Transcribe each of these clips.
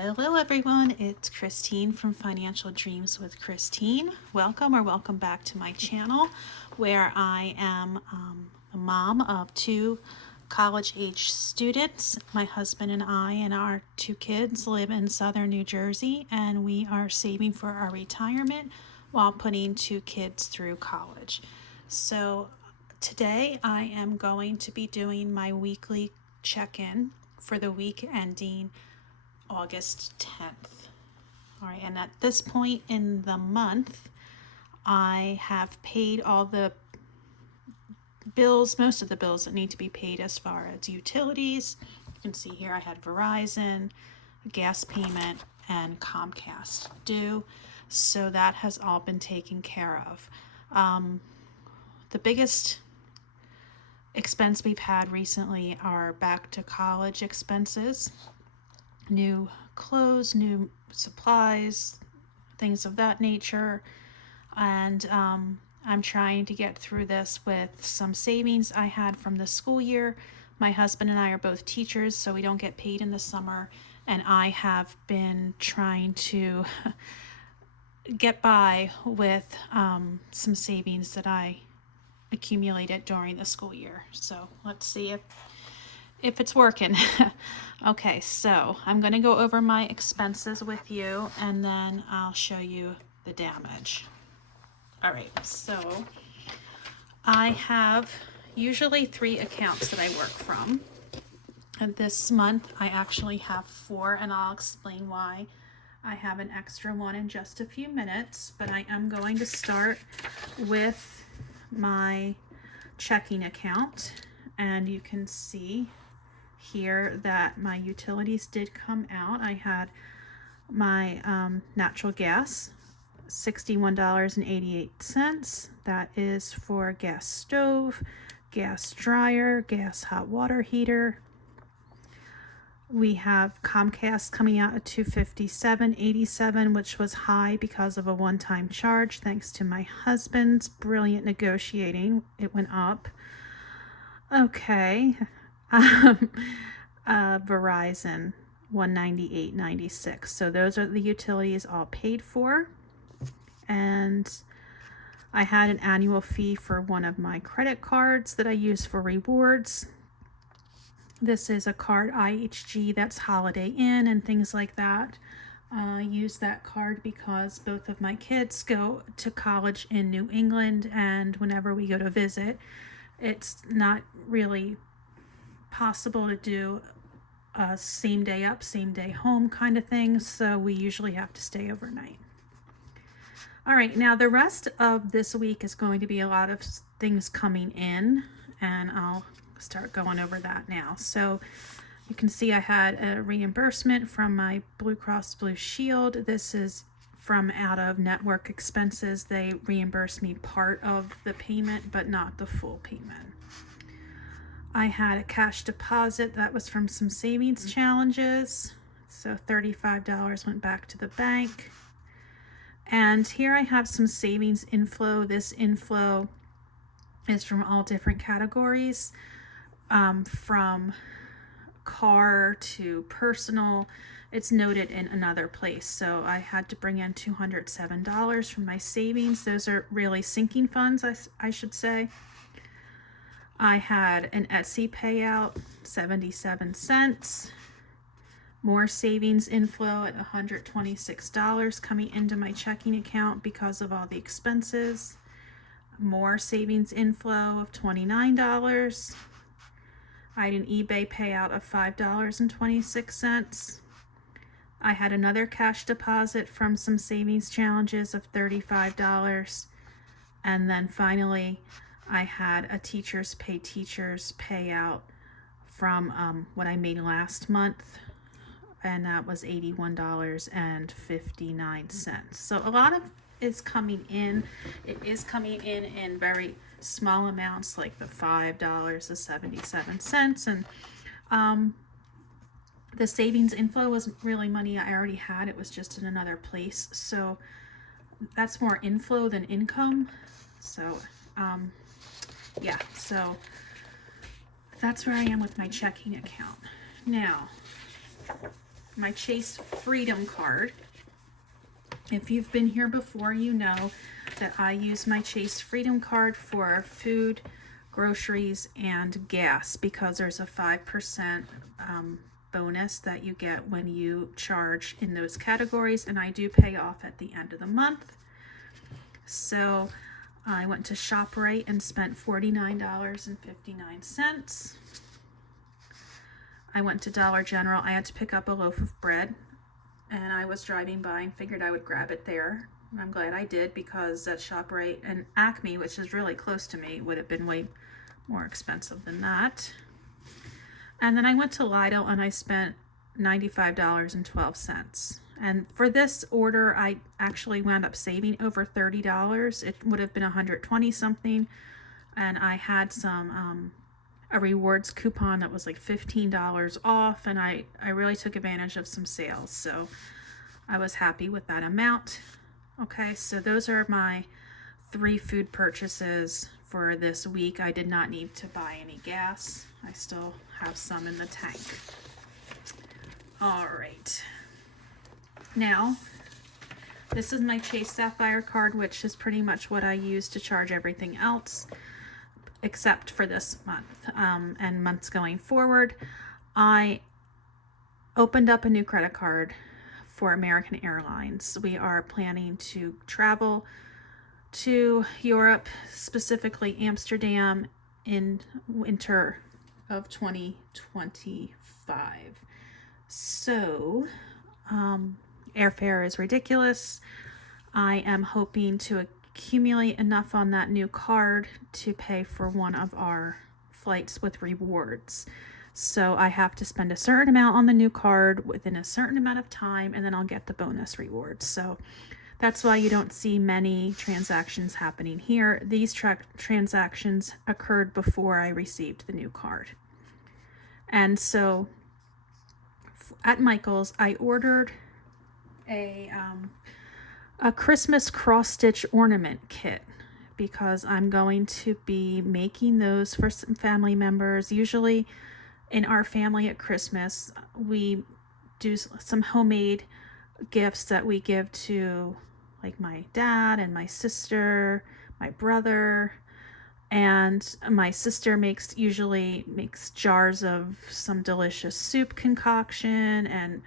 Hello everyone, it's Christine from Financial Dreams with Christine. Welcome or welcome back to my channel where I am a mom of two college-age students. My husband and I and our two kids live in southern New Jersey, and we are saving for our retirement while putting two kids through college. So today I am going to be doing my weekly check-in for the week ending August 10th. All right, and at this point in the month, I have paid all the bills, most of the bills that need to be paid as far as utilities. You can see here I had Verizon, gas payment, and Comcast due. So that has all been taken care of. The biggest expense we've had recently are back to college expenses. New clothes, new supplies, things of that nature. And I'm trying to get through this with some savings I had from the school year. My husband and I are both teachers, so we don't get paid in the summer. And I have been trying to get by with some savings that I accumulated during the school year. So let's see if it's working. Okay, so I'm going to go over my expenses with you, and then I'll show you the damage. All right, so I have usually 3 accounts that I work from. And this month I actually have 4, and I'll explain why I have an extra one in just a few minutes. But I am going to start with my checking account, and you can see here that my utilities did come out. I had my natural gas, $61.88. That is for gas stove, gas dryer, gas hot water heater. We have Comcast coming out at $257.87, which was high because of a one-time charge. Thanks to my husband's brilliant negotiating, it went up. Okay. Verizon, $198.96. So those are the utilities all paid for. And I had an annual fee for one of my credit cards that I use for rewards. This is a card, IHG, that's Holiday Inn and things like that. I use that card because both of my kids go to college in New England, and whenever we go to visit, it's not really possible to do a same day up, same day home kind of thing, so we usually have to stay overnight. All right, now the rest of this week is going to be a lot of things coming in, and I'll start going over that now. So you can see I had a reimbursement from my Blue Cross Blue Shield. This is from out of network expenses. They reimbursed me part of the payment, but not the full payment. I had a cash deposit that was from some savings challenges. So $35 went back to the bank. And here I have some savings inflow. This inflow is from all different categories, from car to personal. It's noted in another place. So I had to bring in $207 from my savings. Those are really sinking funds, I should say. I had an Etsy payout, 77 cents. More savings inflow at $126 coming into my checking account because of all the expenses. More savings inflow of $29. I had an eBay payout of $5.26. I had another cash deposit from some savings challenges of $35. And then finally, I had a Teachers Pay Teachers payout from what I made last month, and that was $81.59. So a lot of is coming in. It is coming in very small amounts, like the $5.77, and the savings inflow wasn't really money I already had. It was just in another place. So that's more inflow than income. So yeah, so that's where I am with my checking account. Now, my Chase Freedom card. If you've been here before, you know that I use my Chase Freedom card for food, groceries, and gas because there's a 5% bonus that you get when you charge in those categories, and I do pay off at the end of the month. So I went to ShopRite and spent $49.59. I went to Dollar General. I had to pick up a loaf of bread, and I was driving by and figured I would grab it there. And I'm glad I did, because at ShopRite and Acme, which is really close to me, would have been way more expensive than that. And then I went to Lidl and I spent $95.12. And for this order, I actually wound up saving over $30. It would have been $120 something. And I had some a rewards coupon that was like $15 off, and I really took advantage of some sales. So I was happy with that amount. Okay, so those are my 3 food purchases for this week. I did not need to buy any gas. I still have some in the tank. All right. Now, this is my Chase Sapphire card, which is pretty much what I use to charge everything else, except for this month and months going forward. I opened up a new credit card for American Airlines. We are planning to travel to Europe, specifically Amsterdam, in winter of 2025. So airfare is ridiculous. I am hoping to accumulate enough on that new card to pay for one of our flights with rewards. So I have to spend a certain amount on the new card within a certain amount of time, and then I'll get the bonus rewards. So that's why you don't see many transactions happening here. These transactions occurred before I received the new card. And so at Michael's, I ordered a Christmas cross-stitch ornament kit, because I'm going to be making those for some family members. Usually in our family at Christmas, we do some homemade gifts that we give to like my dad and my sister, my brother, and my sister usually makes jars of some delicious soup concoction and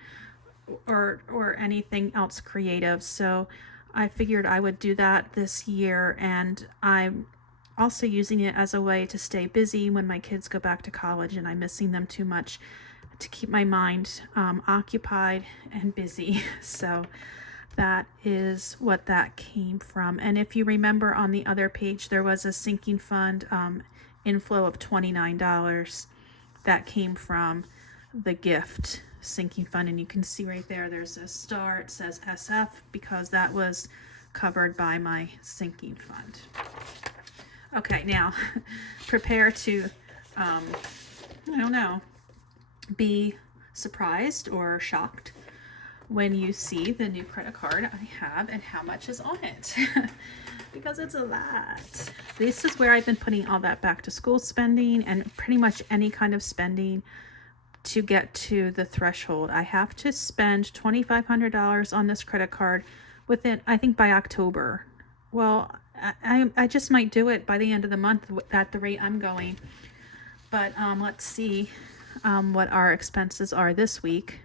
or anything else creative. So I figured I would do that this year, and I'm also using it as a way to stay busy when my kids go back to college and I'm missing them too much, to keep my mind occupied and busy. So that is what that came from. And if you remember on the other page, there was a sinking fund inflow of $29 that came from the gift sinking fund, and you can see right there there's a star. It says SF because that was covered by my sinking fund. Okay, now prepare to I don't know, be surprised or shocked when you see the new credit card I have and how much is on it. Because it's a lot. This is where I've been putting all that back to school spending and pretty much any kind of spending to get to the threshold. I have to spend $2,500 on this credit card within, I think, by October. Well, I just might do it by the end of the month at the rate I'm going. But let's see what our expenses are this week.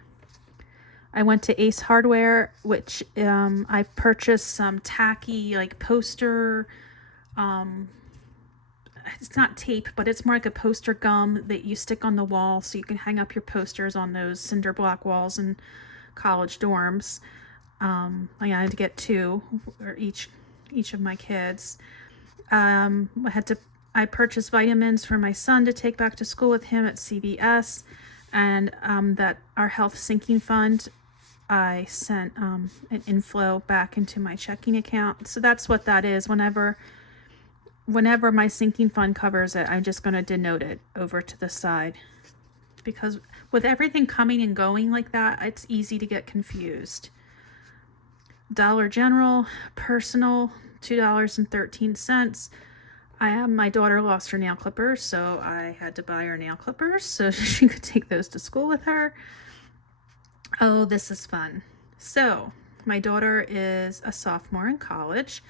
I went to Ace Hardware, which I purchased some tacky like poster, it's not tape, but it's more like a poster gum that you stick on the wall so you can hang up your posters on those cinder block walls in college dorms. I had to get 2 for each of my kids. I purchased vitamins for my son to take back to school with him at CVS, and that our health sinking fund, I sent an inflow back into my checking account. So that's what that is. Whenever my sinking fund covers it, I'm just going to denote it over to the side, because with everything coming and going like that, it's easy to get confused. Dollar General, personal, $2.13. My daughter lost her nail clippers, so I had to buy her nail clippers so she could take those to school with her. Oh, this is fun. So, my daughter is a sophomore in college,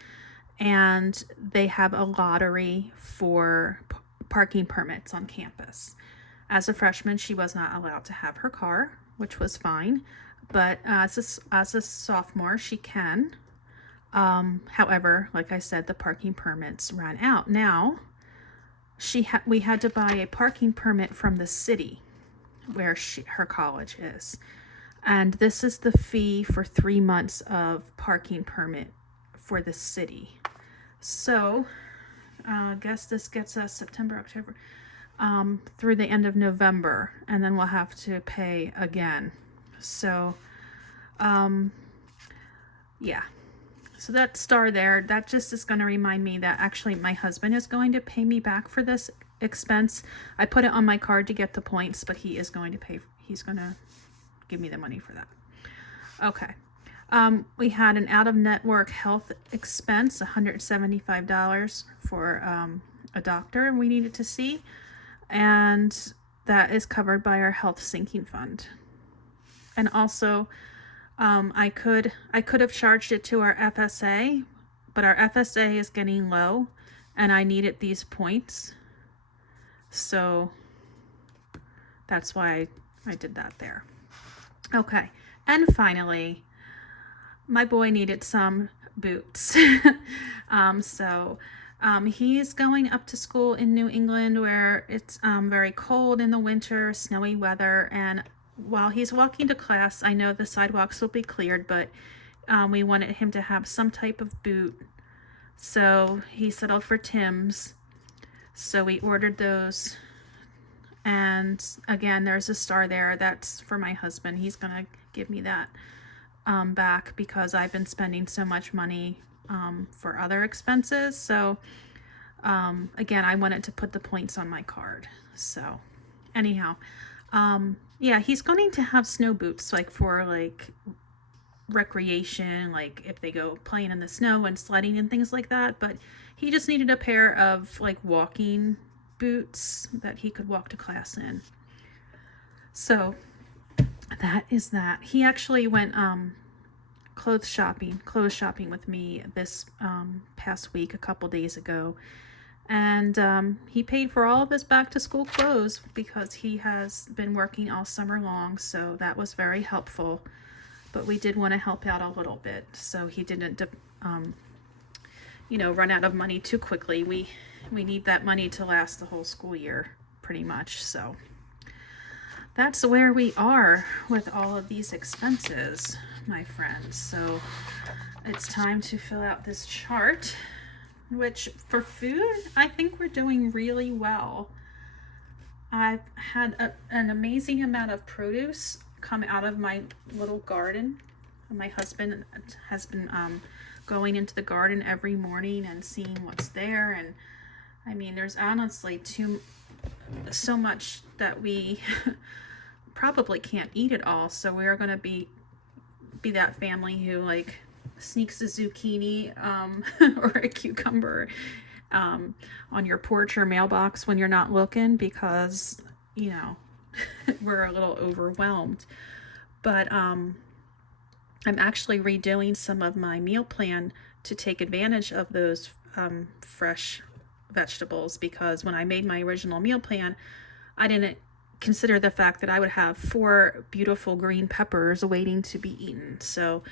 and they have a lottery for parking permits on campus. As a freshman, she was not allowed to have her car, which was fine, but as a sophomore, she can. However, like I said, the parking permits ran out. Now, we had to buy a parking permit from the city where her college is. And this is the fee for 3 months of parking permit for the city. So, I guess this gets us September, October, through the end of November, and then we'll have to pay again. So, yeah. So that star there, that just is going to remind me that actually my husband is going to pay me back for this expense. I put it on my card to get the points, but he's going to give me the money for that. Okay. We had an out-of-network health expense, $175 for a doctor we needed to see, and that is covered by our health sinking fund. And also, I could have charged it to our FSA, but our FSA is getting low, and I needed these points, so that's why I did that there. Okay, and finally, my boy needed some boots. He's going up to school in New England where it's very cold in the winter, snowy weather, and while he's walking to class, I know the sidewalks will be cleared, but we wanted him to have some type of boot. So he settled for Tim's. So we ordered those. And again, there's a star there. That's for my husband. He's going to give me that back because I've been spending so much money for other expenses. So again, I wanted to put the points on my card. So anyhow, yeah, he's going to have snow boots like for like recreation, like if they go playing in the snow and sledding and things like that, but he just needed a pair of like walking boots that he could walk to class in. So that is that. He actually went clothes shopping with me this past week, a couple days ago, and he paid for all of his back to school clothes because he has been working all summer long, so that was very helpful. But we did want to help out a little bit so he didn't run out of money too quickly. We need that money to last the whole school year pretty much. So that's where we are with all of these expenses, my friends. So it's time to fill out this chart, which for food, I think we're doing really well. I've had an amazing amount of produce come out of my little garden. My husband has been going into the garden every morning and seeing what's there, and I mean, there's honestly so much that we probably can't eat it all, so we are going to be that family who like sneaks a zucchini or a cucumber on your porch or mailbox when you're not looking because we're a little overwhelmed. But I'm actually redoing some of my meal plan to take advantage of those fresh vegetables, because when I made my original meal plan, I didn't consider the fact that I would have 4 beautiful green peppers waiting to be eaten. So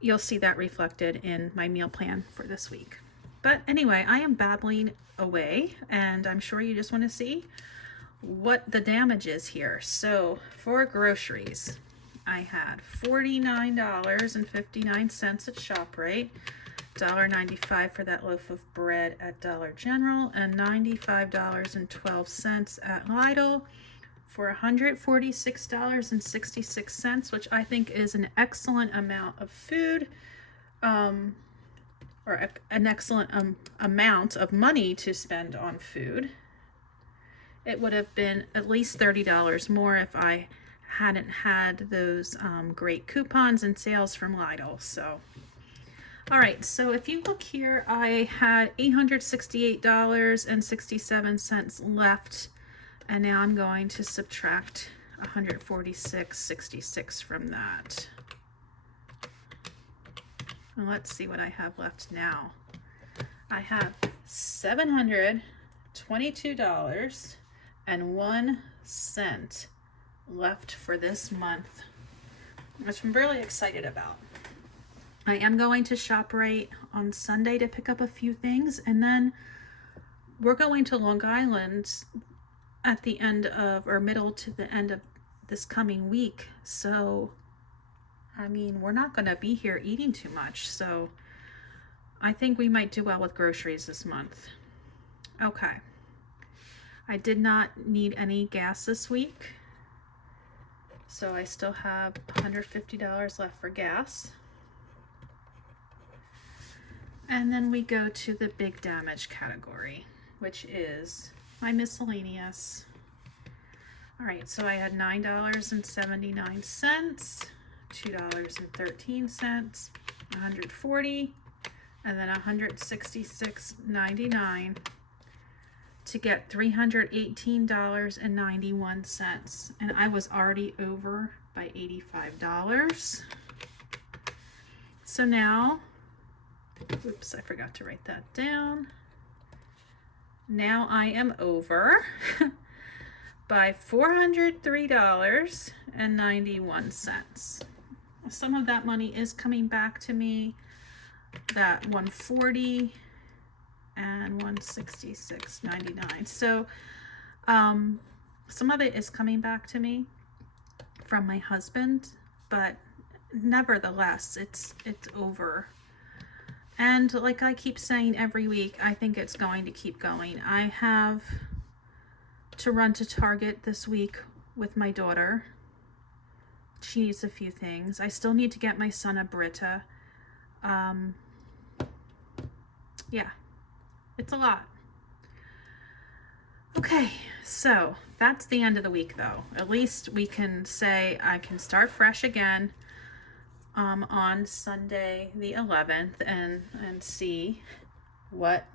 you'll see that reflected in my meal plan for this week. But anyway, I am babbling away, and I'm sure you just want to see what the damage is here. So for groceries, I had $49.59 at ShopRite, $1.95 for that loaf of bread at Dollar General, and $95.12 at Lidl for $146.66, which I think is an excellent amount of food, or an excellent amount of money to spend on food. It would have been at least $30 more if I hadn't had those great coupons and sales from Lidl. So, all right, so if you look here, I had $868.67 left, and now I'm going to subtract 146.66 from that. And let's see what I have left now. I have $722.01 left for this month, which I'm really excited about. I am going to ShopRite on Sunday to pick up a few things, and then we're going to Long Island at the end of, or middle to the end of this coming week. So, I mean, we're not going to be here eating too much. So I think we might do well with groceries this month. Okay. I did not need any gas this week. So I still have $150 left for gas. And then we go to the big damage category, which is my miscellaneous. All right, so I had $9.79, $2.13, $140, and then $166.99 to get $318.91. And I was already over by $85. So now, oops, I forgot to write that down. Now I am over by $403.91. Some of that money is coming back to me, that $140 and $166.99. So some of it is coming back to me from my husband, but nevertheless, it's over. And like I keep saying every week, I think it's going to keep going. I have to run to Target this week with my daughter. She needs a few things. I still need to get my son a Brita. Yeah, it's a lot. Okay, so that's the end of the week though. At least we can say I can start fresh again on Sunday the 11th and see what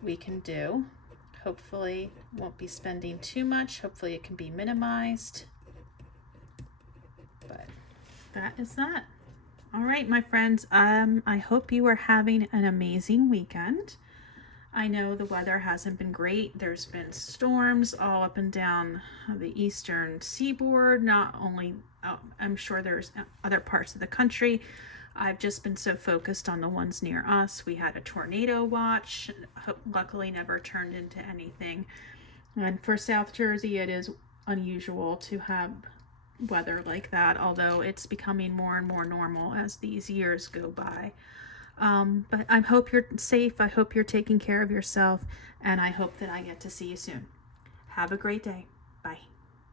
we can do. Hopefully won't be spending too much. Hopefully it can be minimized. But that is that. All right, my friends, I hope you are having an amazing weekend. I know the weather hasn't been great. There's been storms all up and down the eastern seaboard. Not only, I'm sure there's other parts of the country. I've just been so focused on the ones near us. We had a tornado watch, luckily never turned into anything. And for South Jersey, it is unusual to have weather like that, although it's becoming more and more normal as these years go by. But I hope you're safe. I hope you're taking care of yourself, and I hope that I get to see you soon. Have a great day. Bye.